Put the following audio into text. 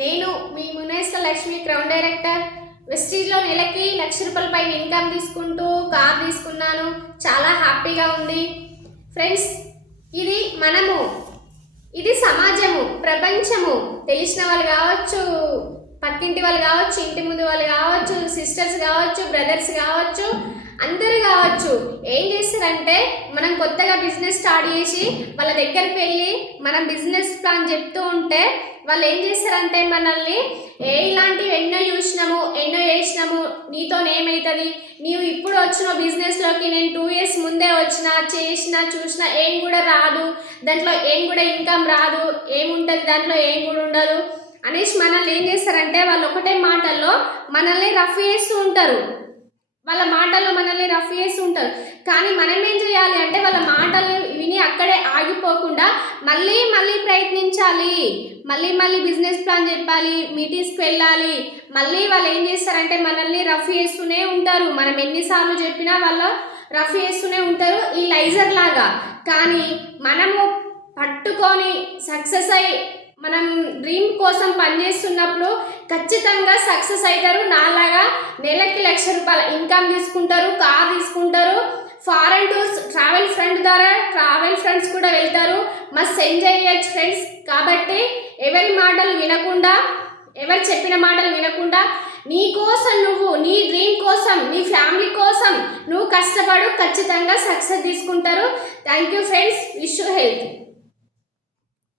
నేను మీ Muneshwara Lakshmi crown director. వెస్టీజ్లో నెలకి ₹1,00,000 పైన ఇన్కమ్ తీసుకుంటూ కార్ తీసుకున్నాను. చాలా హ్యాపీగా ఉంది ఫ్రెండ్స్. ఇది సమాజము, ప్రపంచము. తెలిసిన వాళ్ళు కావచ్చు, పక్కింటి వాళ్ళు కావచ్చు, ఇంటి ముందు వాళ్ళు కావచ్చు, సిస్టర్స్ కావచ్చు, బ్రదర్స్ కావచ్చు, అందరూ కావచ్చు. ఏం చేస్తారంటే మనం కొత్తగా బిజినెస్ స్టార్ట్ చేసి వాళ్ళ దగ్గరికి వెళ్ళి మనం బిజినెస్ ప్లాన్ చెప్తూ ఉంటే వాళ్ళు ఏం చేస్తారంటే మనల్ని ఇలాంటివి ఎన్నో చూసినాము, ఎన్నో చేసినాము, నీతోనేమవుతుంది, నీవు ఇప్పుడు వచ్చిన బిజినెస్లోకి నేను 2 years ముందే చూసిన ఏం కూడా రాదు, దాంట్లో ఏం కూడా ఇన్కమ్ రాదు, ఏముంటుంది దాంట్లో ఏం కూడా ఉండదు అనేసి మనల్ని ఏం చేస్తారంటే వాళ్ళు ఒకటే మాటల్లో మనల్ని రఫ్ చేస్తూ ఉంటారు. కానీ మనం ఏం చేయాలి అంటే వాళ్ళ మాటలు విని అక్కడే ఆగిపోకుండా మళ్ళీ ప్రయత్నించాలి, మళ్ళీ బిజినెస్ ప్లాన్ చెప్పాలి, మీటింగ్స్కి వెళ్ళాలి. మళ్ళీ వాళ్ళు ఏం చేస్తారంటే మనల్ని రఫ్ చేస్తూనే ఉంటారు. మనం ఎన్నిసార్లు చెప్పినా వాళ్ళు రఫ్ చేస్తూనే ఉంటారు, ఈ లైజర్ లాగా. కానీ మనము పట్టుకొని సక్సెస్ అయ్యి మనం డ్రీమ్ కోసం పనిచేస్తున్నప్పుడు ఖచ్చితంగా సక్సెస్ అవుతారు. నాలాగా నెలకి ₹1,00,000 ఇన్కమ్ తీసుకుంటారు, కార్ తీసుకుంటారు, ఫారెన్ టూర్స్ ట్రావెల్ ఫ్రెండ్స్ కూడా వెళ్తారు. మస్త్ ఎంజాయ్ చేయొచ్చు ఫ్రెండ్స్. కాబట్టి ఎవరి మాటలు వినకుండా, ఎవరు చెప్పిన మాటలు వినకుండా నీ కోసం నువ్వు, నీ డ్రీమ్ కోసం, నీ ఫ్యామిలీ కోసం నువ్వు కష్టపడు, ఖచ్చితంగా సక్సెస్ తీసుకుంటారు. Thank you friends. Wish you health.